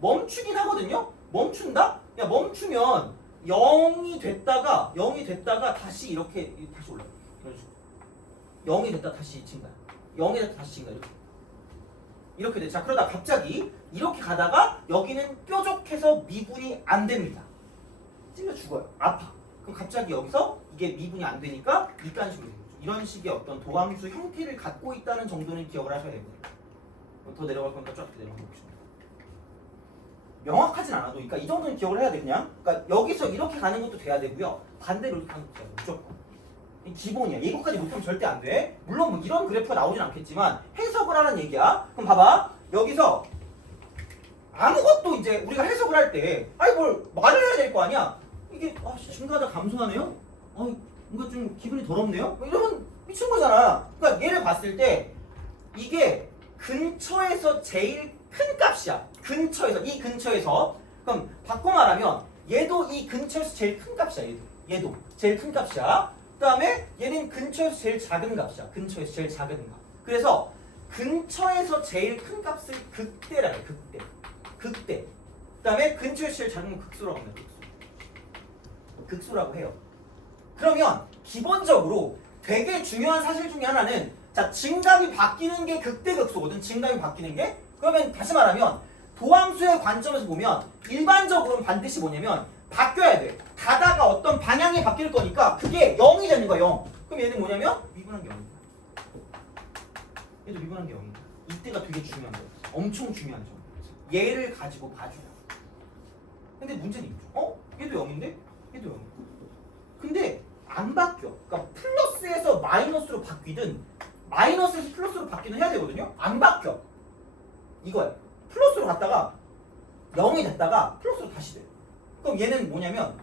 멈추긴 하거든요. 멈춘다? 야, 멈추면 0이 됐다가 다시 이렇게 다시 올라가. 이런 식으로. 0이 됐다 다시 증가. 0이 됐다 다시 증가. 이렇게 돼. 자, 그러다 갑자기 이렇게 가다가 여기는 뾰족해서 미분이 안 됩니다. 찔려 죽어요. 아파. 그럼 갑자기 여기서 이게 미분이 안 되니까 이딴 식으로 되죠. 이런 식의 어떤 도함수 형태를 갖고 있다는 정도는 기억을 하셔야 되거든요. 더 내려갈 거니까 쫙 내려가 봅시다. 명확하진 않아도, 그러니까 이 정도는 기억을 해야 돼 그냥. 그러니까 여기서 이렇게 가는 것도 돼야 되고요. 반대로 이렇게 가는 것도 돼야 돼. 무조건. 기본이야. 이거까지 못하면 절대 안 돼. 물론 뭐 이런 그래프가 나오진 않겠지만 해석을 하라는 얘기야. 그럼 봐봐. 여기서 아무것도 이제 우리가 해석을 할 때 아니 뭘 말을 해야 될 거 아니야. 이게 증가하다 감소하네요? 뭔가 좀 기분이 더럽네요? 이러면 미친 거잖아. 그러니까 얘를 봤을 때 이게 근처에서 제일 큰 값이야. 이 근처에서. 그럼 바꿔 말하면 얘도 이 근처에서 제일 큰 값이야. 얘도 제일 큰 값이야. 그 다음에 얘는 근처에서 제일 작은 값이야. 근처에서 제일 작은 값. 그래서 근처에서 제일 큰 값을 극대라고 해. 극대. 그 다음에 근처에서 제일 작은 건 극소라고 합니다. 극소라고 해요. 그러면 기본적으로 되게 중요한 사실 중에 하나는, 자, 증감이 바뀌는 게 극대극소거든. 증감이 바뀌는 게. 그러면 다시 말하면 도함수의 관점에서 보면 일반적으로는 반드시 뭐냐면 바뀌어야 돼. 가다가 어떤 방향이 바뀔 거니까 그게 0이 되는 거야. 0. 그럼 얘는 뭐냐면 미분한 게 0이야. 얘도 미분한 게 0이야. 이때가 되게 중요한 거야. 엄청 중요한 점. 얘를 가지고 봐줘요. 근데 문제는 있죠. 얘도 0인데? 얘도 0. 근데 안 바뀌어. 그러니까 플러스에서 마이너스로 바뀌든 마이너스에서 플러스로 바뀌든 해야 되거든요. 안 바뀌어. 이거야. 플러스로 갔다가 0이 됐다가 플러스로 다시 돼. 그럼 얘는 뭐냐면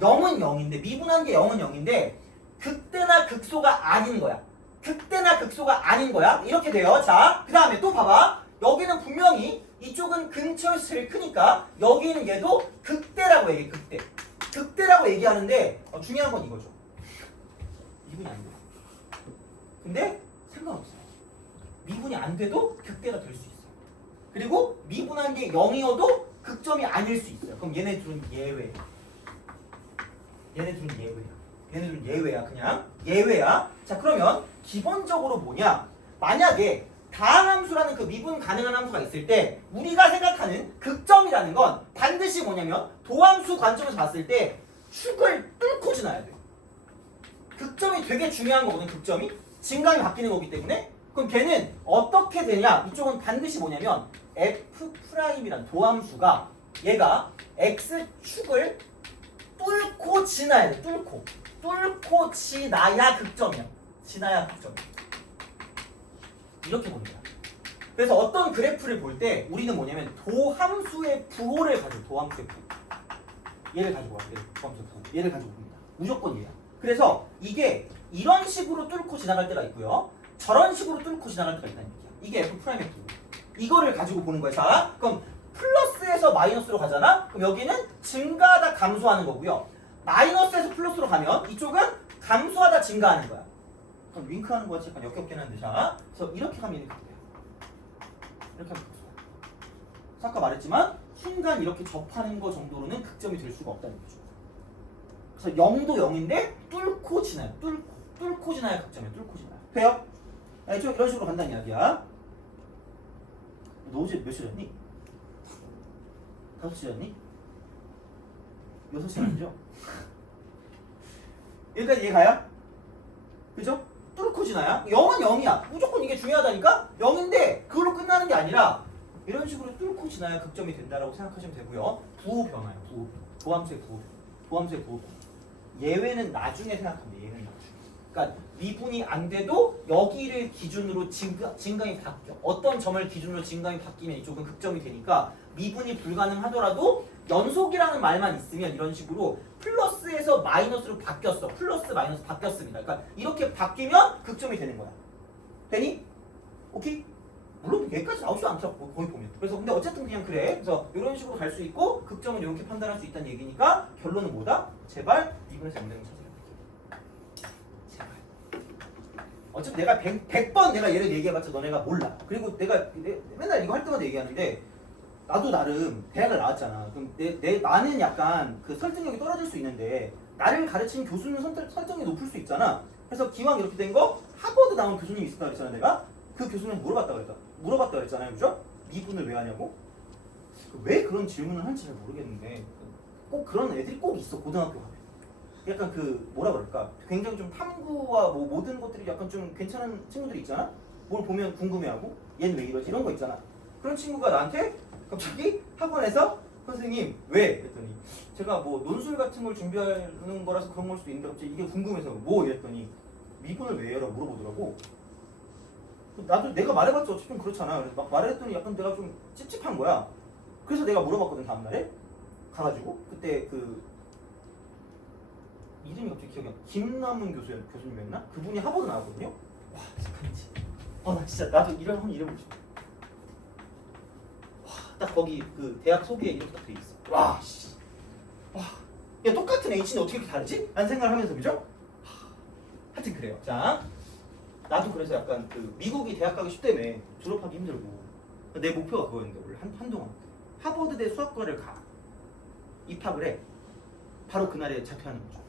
0은 0인데 미분한 게 0은 0인데 극대나 극소가 아닌 거야. 극대나 극소가 아닌 거야. 이렇게 돼요. 자, 그 다음에 또 봐봐. 여기는 분명히 이쪽은 근처에서 제일 크니까 여기는 얘도 극대라고 얘기해. 극대라고 얘기하는데 중요한 건 이거죠. 미분이 안 돼. 근데 상관없어요. 미분이 안 돼도 극대가 될 수 있어요. 그리고 미분한 게 0이어도 극점이 아닐 수 있어요. 그럼 얘네들은 예외. 얘네들은 예외야. 그냥 예외야. 자, 그러면 기본적으로 뭐냐? 만약에 다항함수라는 그 미분 가능한 함수가 있을 때 우리가 생각하는 극점이라는 건 반드시 뭐냐면 도함수 관점에서 봤을 때 축을 뚫고 지나야 돼. 극점이 되게 중요한 거거든. 극점이 증감이 바뀌는 거기 때문에. 그럼 걔는 어떻게 되냐? 이쪽은 반드시 뭐냐면 F'이란 도함수가 얘가 X축을 뚫고 지나야 돼. 뚫고 지나야 극점이야. 지나야 극점. 이렇게 보는 거야. 그래서 어떤 그래프를 볼 때 우리는 뭐냐면 도함수의 부호를 가지고 도함수의 부호. 얘를 가지고 와요. 도함수의 부호. 얘를 가지고 봅니다. 무조건 얘야. 그래서 이게 이런 식으로 뚫고 지나갈 때가 있고요. 저런 식으로 뚫고 지나갈 때가 있다는 얘기야. 이게 F'의 부호. 이거를 가지고 보는 거야. 자, 그럼 플러스에서 마이너스로 가잖아? 그럼 여기는 증가하다 감소하는 거고요. 마이너스에서 플러스로 가면 이쪽은 감소하다 증가하는 거야. 그럼 윙크하는 거 같이 약간 역겹긴 한데, 자, 그래서 이렇게 가면 이렇게 돼요. 이렇게 하면 극소야. 아까 말했지만 순간 이렇게 접하는 거 정도로는 극점이 될 수가 없다는 거죠. 그래서 0도 0인데 뚫고 지나요. 뚫고 지나야 극점이에요. 뚫고 지나요. 돼요? 이런 식으로 간다는 이야기야. 너 어제 몇 시였니? 5시였니? 6시 아니죠? 여기까지 이해가요? 그죠? 뚫고 지나야? 0은 0이야. 무조건 이게 중요하다니까? 0인데 그걸로 끝나는 게 아니라 이런 식으로 뚫고 지나야 극점이 된다라고 생각하시면 되고요. 부호 변화요. 부호. 도함수의 부호. 도함수의 부호. 예외는 나중에 생각합니다. 예외는 나중에. 그러니까 미분이 안 돼도 여기를 기준으로 진감이 바뀌어. 어떤 점을 기준으로 진감이 바뀌면 이쪽은 극점이 되니까 미분이 불가능하더라도 연속이라는 말만 있으면 이런 식으로 플러스에서 마이너스로 바뀌었어. 플러스 마이너스 바뀌었습니다. 그러니까 이렇게 바뀌면 극점이 되는 거야. 되니? 오케이? 물론 여기까지 나오지도 않더라고 거기 보면. 그래서 근데 어쨌든 그냥 그래. 그래서 이런 식으로 갈 수 있고 극점은 이렇게 판단할 수 있다는 얘기니까 결론은 뭐다? 제발 미분에서 0되는 거 찾아라. 제발. 어차피 내가 100번 내가 얘를 얘기해봤자 너네가 몰라. 그리고 내가 맨날 이거 할 때마다 얘기하는데 나도 나름 대학을 나왔잖아. 그럼 나는 약간 그 설득력이 떨어질 수 있는데 나를 가르치는 교수는 설득력이 높을 수 있잖아. 그래서 기왕 이렇게 된 거 하버드 나온 교수님이 있었다 그랬잖아. 내가 그 교수님 물어봤다 그랬잖아요. 그죠? 미분을 왜 하냐고? 왜 그런 질문을 할지 잘 모르겠는데 꼭 그런 애들이 꼭 있어. 고등학교 가면 약간 그 뭐라 그럴까 굉장히 좀 탐구와 뭐 모든 것들이 약간 좀 괜찮은 친구들이 있잖아. 뭘 보면 궁금해하고 얘는 왜 이러지 이런 거 있잖아. 그런 친구가 나한테 갑자기 학원에서 선생님 왜? 그랬더니 제가 뭐 논술 같은 걸 준비하는 거라서 그런 걸 수도 있는데 갑자기 이게 궁금해서 뭐? 이랬더니 미분을 왜 해요? 물어보더라고. 나도 내가 말해봤자 어차피 좀 그렇잖아. 그래서 막 말했더니 약간 내가 좀 찝찝한 거야. 그래서 내가 물어봤거든. 다음날에 가가지고 그때 그 이름이 갑자기 기억이 안 나. 김남은 교수님이었나? 그분이 하버드 나왔거든요. 와 착한지. 나 진짜 나도 이런 이름 싶어. 딱 거기 그 대학 소개에 이렇게 딱 돼 있어. 와, 씨. 와, 야 똑같은 H는 어떻게 이렇게 다르지? 라는 생각을 하면서 그죠? 하여튼 그래요. 자, 나도 그래서 약간 그 미국이 대학 가기 쉽다며 졸업하기 힘들고 내 목표가 그거였는데 원래 한동안 하버드대 수학과를 가 입학을 해. 바로 그날에 자퇴하는 거죠.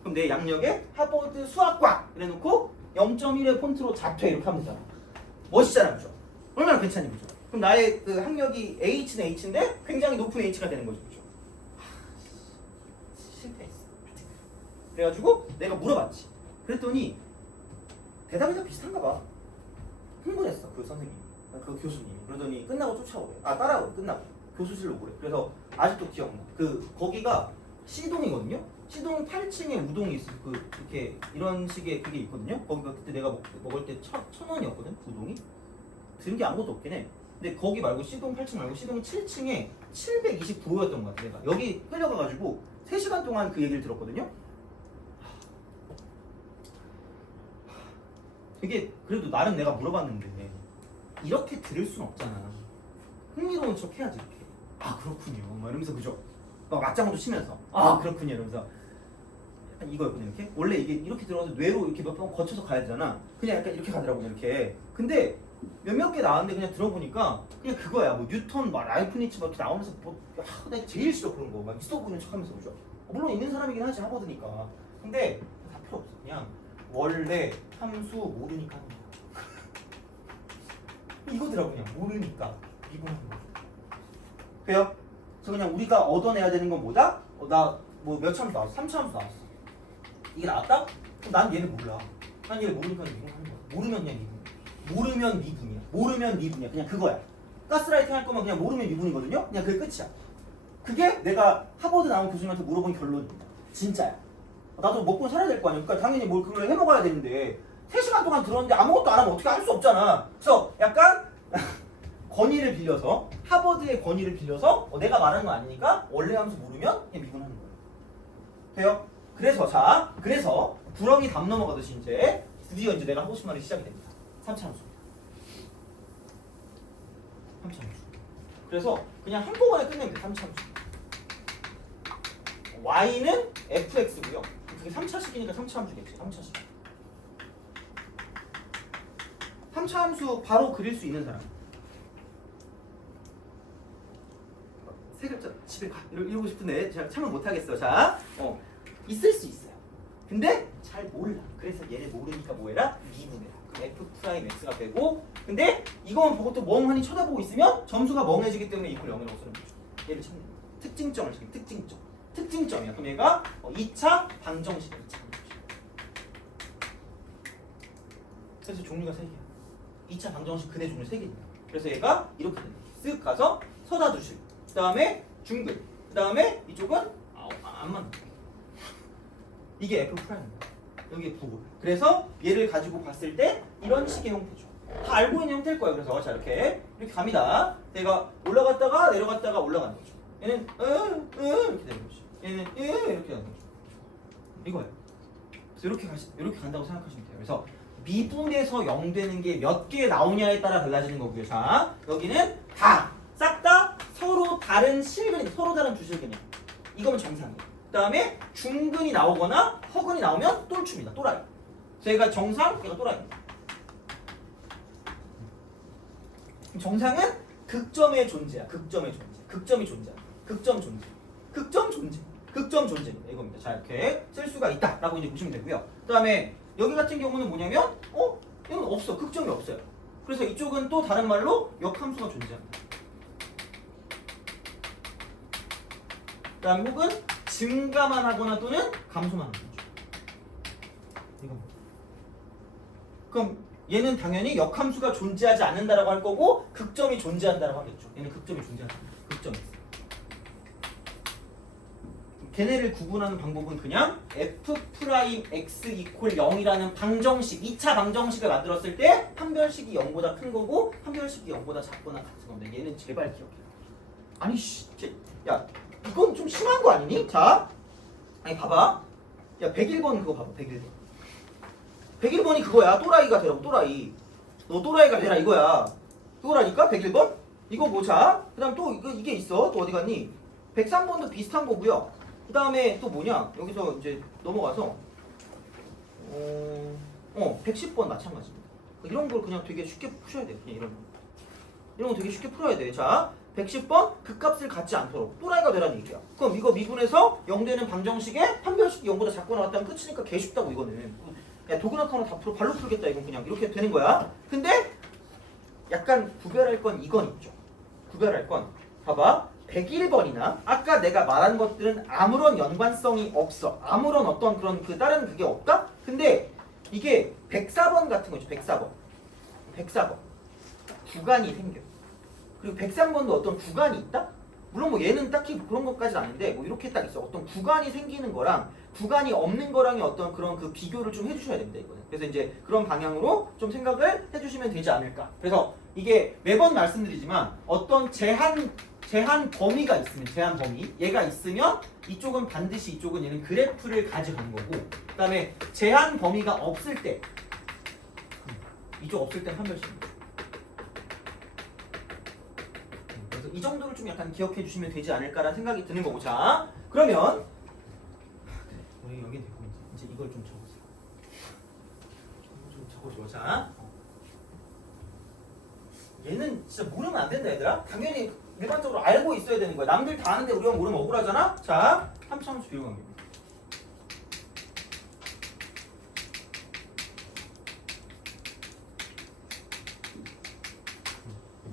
그럼 내 양력에 하버드 수학과 이래놓고 0.1의 폰트로 자퇴 이렇게 하면 되잖아. 멋있잖아, 그죠? 얼마나 괜찮니, 그죠? 그럼 나의 그 학력이 H는 H인데 굉장히 높은 H가 되는 거죠. 그죠? 실패했어. 그래가지고 내가 물어봤지. 그랬더니 대답이 다 비슷한가 봐. 흥분했어. 그 선생님. 그 교수님. 그러더니 끝나고 쫓아오래. 따라오래. 끝나고. 교수실로 오래. 그래서 아직도 기억나. 거기가 C동이거든요. C동 8층에 우동이 있어. 이렇게 이런 식의 그게 있거든요. 거기가 그때 내가 먹을 때 1,000원이었거든. 우동이. 들은 게 아무것도 없긴 해. 근데 거기 말고 C동 8층 말고 C동 7층에 729호였던 것 같아. 내가 여기 끌려가가지고 3시간 동안 그 얘기를 들었거든요. 되게 그래도 나름 내가 물어봤는데 이렇게 들을 순 없잖아. 흥미로운 척 해야지 이렇게. 그렇군요. 막 이러면서 그죠? 막 맞장구도 치면서 그렇군요. 이러면서 약간 이거였거든 이렇게. 원래 이게 이렇게 들어가서 뇌로 이렇게 몇 번 거쳐서 가야 되잖아. 그냥 약간 이렇게 가더라고 이렇게. 근데 몇몇 개 나왔는데 그냥 들어보니까 그냥 그거야. 뭐 뉴턴, 막 라이프니츠 막 이렇게 나오면서 내가 제일 싫어 그런 거. 막 있어 보이는 척하면서 그죠? 물론 있는 사람이긴 하지 하버드니까. 근데 다 필요 없어. 그냥 원래 함수 모르니까 하는 거야. 이거더라고. 그냥 모르니까 미분하는 거. 돼요? 그래서 그냥 우리가 얻어내야 되는 건 뭐다? 나 뭐 몇 참수 나왔어? 3참수 나왔어. 이게 나왔다? 그럼 난 얘를 몰라. 난 얘를 모르니까 미분하는 거야. 모르면 그냥 미분. 모르면 미분이야. 모르면 미분이야. 그냥 그거야. 가스라이팅 할 거면 그냥 모르면 미분이거든요. 그냥 그게 끝이야. 그게 내가 하버드 나온 교수님한테 물어본 결론입니다. 진짜야. 나도 먹고 살아야 될 거 아니야. 그러니까 당연히 뭘 그걸 해먹어야 되는데 3시간 동안 들었는데 아무것도 안 하면 어떻게 할 수 없잖아. 그래서 약간 권위를 빌려서 하버드의 권위를 빌려서 내가 말하는 거 아니니까 원래 하면서 모르면 그냥 미분하는 거예요. 돼요? 그래서 구렁이 담 넘어가듯이 이제 드디어 이제 내가 하고 싶은 말이 시작이 됩니다. 3차함수. 그래서 그냥 한꺼번에 끝내면 돼. 3차함수. y는 fx고요. 그게 3차식이니까 3차함수겠지. 3차식. 3차함수 바로 그릴 수 있는 사람. 세 글자 집에 가 이러고 싶은데 제가 참을 못하겠어. 자, 있을 수 있어요. 근데 잘 몰라. 그래서 얘를 모르니까 뭐해라? 미분해라. 그럼 f 프라임 x가 되고, 근데 이거만 보고 또 멍하니 쳐다보고 있으면 점수가 멍해지기 때문에 이퀄 0이라고 쓰는 거죠. 얘를 찾는 거야. 특징점을 찾는 거야. 특징점이야. 그럼 얘가 2차 방정식이야. 2차 방정식. 그래서 종류가 3개야. 2차 방정식 근의 종류 3개입니다. 그래서 얘가 이렇게 됩니다. 쓱 가서 서다두식. 그 다음에 중근. 그 다음에 이쪽은 안 맞는 거야. 이게 f 프라임입니다. 여기에 부분. 그래서 얘를 가지고 봤을 때 이런 식의 형태죠. 다 알고 있는 형태일 거예요. 그래서 자 이렇게 갑니다. 얘가 올라갔다가 내려갔다가 올라가는 거죠. 얘는 이렇게 되는 거죠. 얘는 이렇게 되는 거죠. 이거예요. 그래서 이렇게 간다고 생각하시면 돼요. 그래서 미분에서 0 되는 게 몇 개 나오냐에 따라 달라지는 거고요. 자 여기는 싹 다 서로 다른 실근이, 서로 다른 주실근이야. 이거면 정상이에요. 그 다음에 중근이 나오거나 허근이 나오면 똘추입니다. 또라이. 제가 정상, 얘가 또라이입니다. 정상은 극점의 존재야. 극점의 존재. 극점이 존재야. 극점 존재. 극점 존재. 극점 존재입니다. 이겁니다. 자 이렇게 쓸 수가 있다라고 이제 보시면 되고요. 그 다음에 여기 같은 경우는 뭐냐면 이건 없어. 극점이 없어요. 그래서 이쪽은 또 다른 말로 역함수가 존재합니다. 그 다음 혹은 증가만 하거나 또는 감소만 하는 거죠. 이건 그럼 얘는 당연히 역함수가 존재하지 않는다라고 할 거고 극점이 존재한다라고 하겠죠. 얘는 극점이 존재하지 않는다. 극점이 있어. 걔네를 구분하는 방법은 그냥 f 프라임 x 이퀄 0이라는 방정식, 2차 방정식을 만들었을 때 판별식이 0보다 큰 거고 판별식이 0보다 작거나 같은 건데 얘는 제발 기억해. 아니 야 이건 좀 심한 거 아니니? 자, 아니 봐봐. 야 101번 그거 봐봐. 101번. 101번이 그거야. 또라이가 되라고. 또라이. 너 또라이가 되라 이거야. 그거라니까 101번? 이거 보자. 그 다음 또 이게 있어. 또 어디 갔니? 103번도 비슷한 거고요. 그 다음에 또 뭐냐? 여기서 이제 넘어가서 110번 마찬가지입니다. 이런 걸 그냥 되게 쉽게 푸셔야 돼요. 그냥 이런 거 되게 쉽게 풀어야 돼. 자, 110번 극값을 갖지 않도록 또라이가 되라는 얘기야. 그럼 이거 미분해서 0 되는 방정식에 판별식이 0보다 작거나 같다면 끝이니까 개 쉽다고 이거는. 야 도그나카노 다 발로 풀겠다 이건 그냥 이렇게 되는 거야. 근데 약간 구별할 건 이건 있죠. 구별할 건 봐봐. 101번이나 아까 내가 말한 것들은 아무런 연관성이 없어. 아무런 어떤 그런 다른 그게 없다? 근데 이게 104번 같은 거죠. 104번 구간이 생겨. 그리고 103번도 어떤 구간이 있다? 물론 뭐 얘는 딱히 그런 것까지는 아닌데 뭐 이렇게 딱 있어. 어떤 구간이 생기는 거랑 구간이 없는 거랑의 어떤 그런 그 비교를 좀 해주셔야 됩니다. 이거는. 그래서 이제 그런 방향으로 좀 생각을 해주시면 되지 않을까. 그래서 이게 매번 말씀드리지만 어떤 제한 범위가 있으면 제한 범위 얘가 있으면 이쪽은 반드시 이쪽은 얘는 그래프를 가져간 거고 그 다음에 제한 범위가 없을 때 이쪽 없을 땐 판별식입니다. 그래서 이 정도를 좀 약간 기억해 주시면 되지 않을까라는 생각이 드는 거고 자 그러면 우리 여기 되고 이제 이걸 좀 적으세요. 좀 적어줘. 자 얘는 진짜 모르면 안 된다 얘들아. 당연히 일반적으로 알고 있어야 되는 거야. 남들 다 아는데 우리가 모르면 억울하잖아. 자 3차원수 비율관계입니다.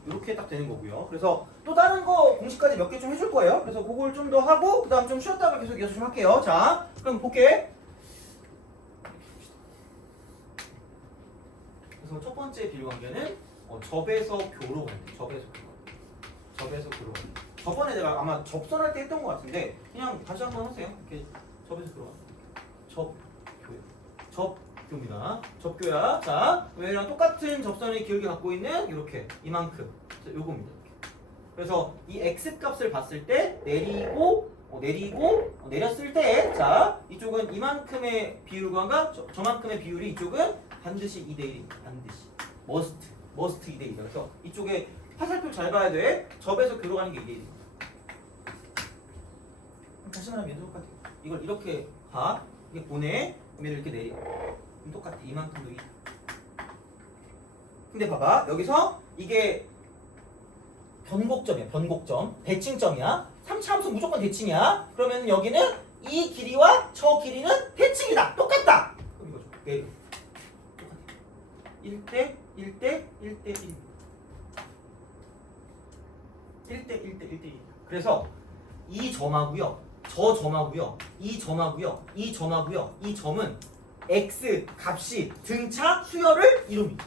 이렇게 딱 되는 거고요. 그래서 또 다른 거 공식까지 몇 개 좀 해줄 거예요. 그래서 그걸 좀 더 하고 그 다음 좀 쉬었다가 계속 이어서 좀 할게요. 자 그럼 볼게. 그래서 첫 번째 비율 관계는 접에서 교로 관계. 접에서 교로. 접에서 교로 관계. 저번에 내가 아마 접선할 때 했던 것 같은데 그냥 다시 한번 하세요. 이렇게 접에서 교로 관계. 접교요. 접교입니다. 접교야. 자, 얘랑 똑같은 접선의 기울기 갖고 있는 이렇게 이만큼. 요겁니다. 그래서 이 x 값을 봤을 때 내리고 내렸을 때 자 이쪽은 이만큼의 비율과 저만큼의 비율이 이쪽은 반드시 2대1입니다. 반드시 머스트 2대1이다. 그래서 이쪽에 화살표 잘 봐야 돼. 접에서 교로 가는 게 2대1입니다. 다시 말하면 얘도 똑같아요. 이걸 이렇게 가 이게 보내 그러면 이렇게 내려 그럼 똑같아. 이만큼도 2. 근데 봐봐 여기서 이게 변곡점이야. 변곡점. 대칭점이야. 3차 함수 무조건 대칭이야. 그러면 여기는 이 길이와 저 길이는 대칭이다. 똑같다. 그럼 이거죠. 내려. 똑같아. 1대 1대 1대 1. 1대 1대 1대 1. 그래서 이 점하고요. 저 점하고요. 이 점하고요. 이 점하고요. 이 점은 x 값이 등차 수열을 이룹니다.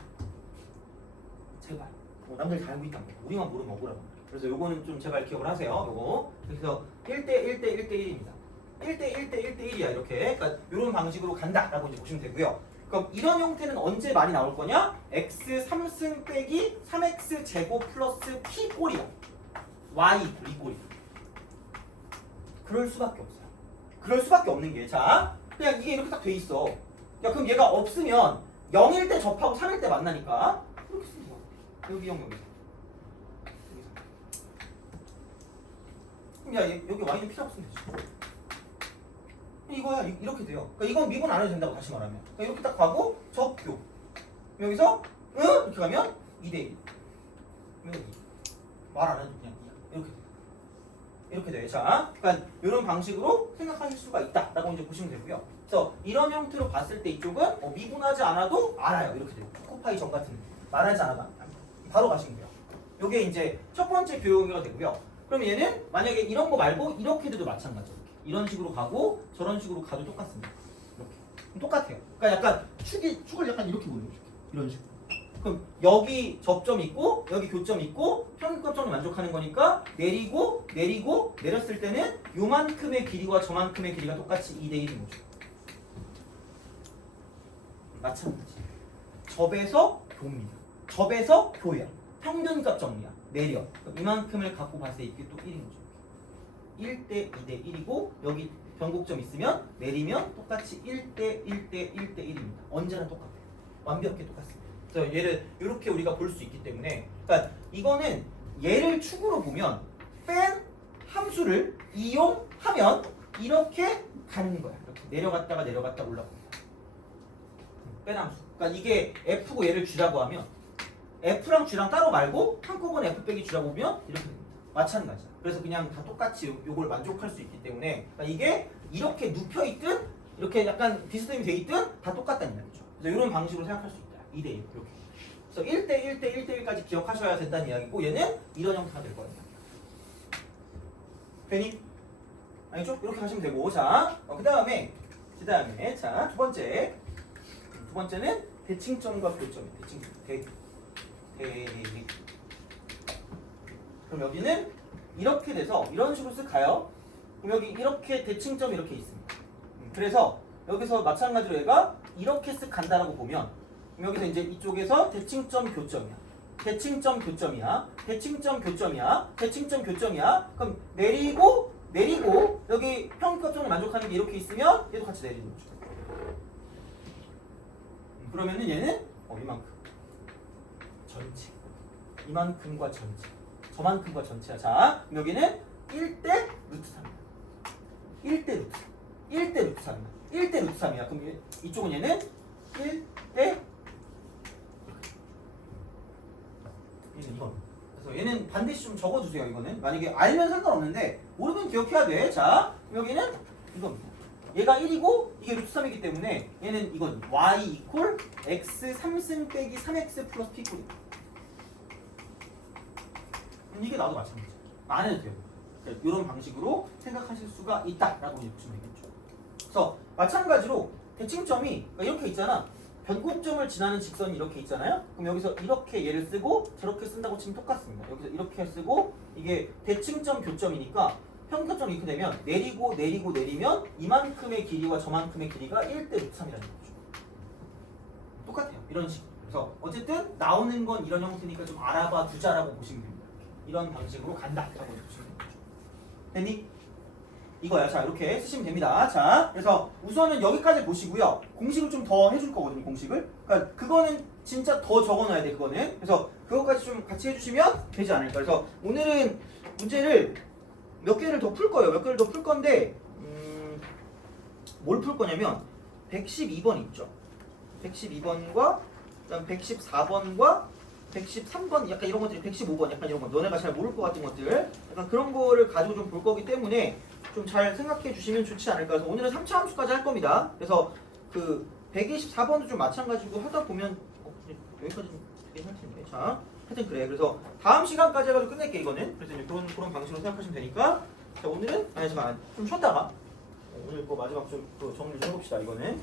제발. 남들 다 알고 있단 말이야. 우리만 모르면 억울하고. 그래서 요거는 좀 제발 기억을 하세요. 요거. 그래서 1대 1대 1대 1입니다. 1대 1대 1대 1이야. 이렇게. 그러니까 이런 방식으로 간다라고 이제 보시면 되고요. 그럼 이런 형태는 언제 많이 나올 거냐? x 3승 빼기 3x 제곱 플러스 p 꼴이야. y 이 꼴이. 그럴 수밖에 없어요. 그럴 수밖에 없는 게 자, 그냥 이게 이렇게 딱 돼 있어. 야, 그럼 얘가 없으면 0일 때 접하고 3일 때 만나니까 이렇게 쓰는 거야. 여기 0 여기서. 그럼 야, 여기 y는 필요 없으면 되지. 이거야. 이렇게 돼요. 그러니까 이건 미분 안 해도 된다고 다시 말하면. 그러니까 이렇게 딱 가고 접교. 여기서 이렇게 가면 2대 1. 말 안 해도 그냥 이렇게 돼. 이렇게 돼. 자, 그러니까 이런 방식으로 생각하실 수가 있다라고 이제 보시면 되고요. 그래서 이런 형태로 봤을 때 이쪽은 미분하지 않아도 알아요. 이렇게 돼요. 초코파이 점 같은 말하지 않아도 바로 가시면 돼요. 요게 이제 첫 번째 교육이 되고요. 그럼 얘는 만약에 이런 거 말고 이렇게 돼도 마찬가지예요. 이런 식으로 가고 저런 식으로 가도 똑같습니다. 이렇게 똑같아요. 그러니까 약간 축을 약간 이렇게 보는 거죠. 이런 식으로. 그럼 여기 접점 있고 여기 교점 있고 평균값점을 만족하는 거니까 내리고 내렸을 때는 요만큼의 길이와 저만큼의 길이가 똑같이 2대 1인 거죠. 마찬가지. 접에서 교입니다. 접에서 교야. 평균값 정리야. 내려. 그럼 이만큼을 갖고 봤을 때 이게 또 1인 거죠. 1대 2대 1이고 여기 변곡점 있으면 내리면 똑같이 1대 1대 1대 1입니다. 언제나 똑같아요. 완벽히 똑같습니다. 그래서 얘를 이렇게 우리가 볼 수 있기 때문에 그러니까 이거는 얘를 축으로 보면 뺀 함수를 이용하면 이렇게 가는 거야. 이렇게 내려갔다가 올라갑니다. 뺀 함수. 그러니까 이게 F고 얘를 G라고 하면 F랑 G랑 따로 말고 한꺼번에 F 빼기 G라고 보면 이렇게 됩니다. 마찬가지야. 그래서 그냥 다 똑같이 요걸 만족할 수 있기 때문에 그러니까 이게 이렇게 눕혀있든 이렇게 약간 비스듬히 돼 있든 다 똑같다는 말이죠. 그래서 이런 방식으로 생각할 수 있다. 2대 1 이렇게. 그래서 1대 1대 1대 1까지 기억하셔야 된다는 이야기고 얘는 이런 형태가 될 거예요. 괜히? 아니죠? 이렇게 하시면 되고 자, 그 다음에 자, 두 번째는 대칭점과 교점이에요. 대칭점. 그럼 여기는 이렇게 돼서 이런 식으로 쓱 가요. 그럼 여기 이렇게 대칭점이 이렇게 있습니다. 그래서 여기서 마찬가지로 얘가 이렇게 쓱 간다라고 보면 여기서 이제 이쪽에서 대칭점 교점이야. 대칭점 교점이야. 그럼 내리고 여기 평균값점을 만족하는 게 이렇게 있으면 얘도 같이 내리는 거죠. 그러면은 얘는 이만큼 전체 이만큼과 전체 저만큼과 전체야. 자, 여기는 1대 루트 3이야. 1대 루트 3이야. 그럼 이쪽은 얘는 1대 이건. 그래서 얘는 반드시 좀 적어주세요. 이거는 만약에 알면 상관없는데 모르면 기억해야 돼. 자, 여기는 이겁니다. 얘가 1이고 이게 루트 3이기 때문에 얘는 이건 y 이퀄 x 3승 빼기 3x 플러스 p 꼴이야. 이게 나도 마찬가지야. 안 해도 돼요. 이런 방식으로 생각하실 수가 있다라고 보시면 되겠죠. 그래서 마찬가지로 대칭점이 이렇게 있잖아. 변곡점을 지나는 직선이 이렇게 있잖아요. 그럼 여기서 이렇게 얘를 쓰고 저렇게 쓴다고 치면 똑같습니다. 여기서 이렇게 쓰고 이게 대칭점 교점이니까 평균점 이렇게 되면 내리고 내리고 내리면 이만큼의 길이와 저만큼의 길이가 1대 루트 3이라는 거죠. 똑같아요. 이런 식. 그래서 어쨌든 나오는 건 이런 형태니까 좀 알아봐 두자라고 보시면 됩니다. 이런 방식으로 간다라고 보시면 됩니다. 됐니? 이거야. 자, 이렇게 쓰시면 됩니다. 자, 그래서 우선은 여기까지 보시고요. 공식을 좀 더 해줄 거거든요. 공식을. 그러니까 그거는 진짜 더 적어놔야 돼. 그거는. 그래서 그것까지 좀 같이 해주시면 되지 않을까. 그래서 오늘은 문제를 몇 개를 더 풀 거예요. 몇 개를 더 풀 건데 뭘 풀 거냐면 112번 있죠. 112번과 그다음 114번과 113번 약간 이런 것들이 115번 약간 이런 거 너네가 잘 모를 것 같은 것들 약간 그런 거를 가지고 좀 볼 거기 때문에 좀 잘 생각해 주시면 좋지 않을까. 그래서 오늘은 3차 함수까지 할 겁니다. 그래서 그 124번도 좀 마찬가지고 하다 보면 여기까지 되긴 할 텐데. 자, 하여튼 그래. 그래서 다음 시간까지 해가지고 끝낼게 이거는. 그래서 이제 그런 방식으로 생각하시면 되니까. 자, 오늘은 아니 잠깐 좀 쉬었다가 오늘 뭐 마지막 좀 정리 좀 해봅시다 이거는.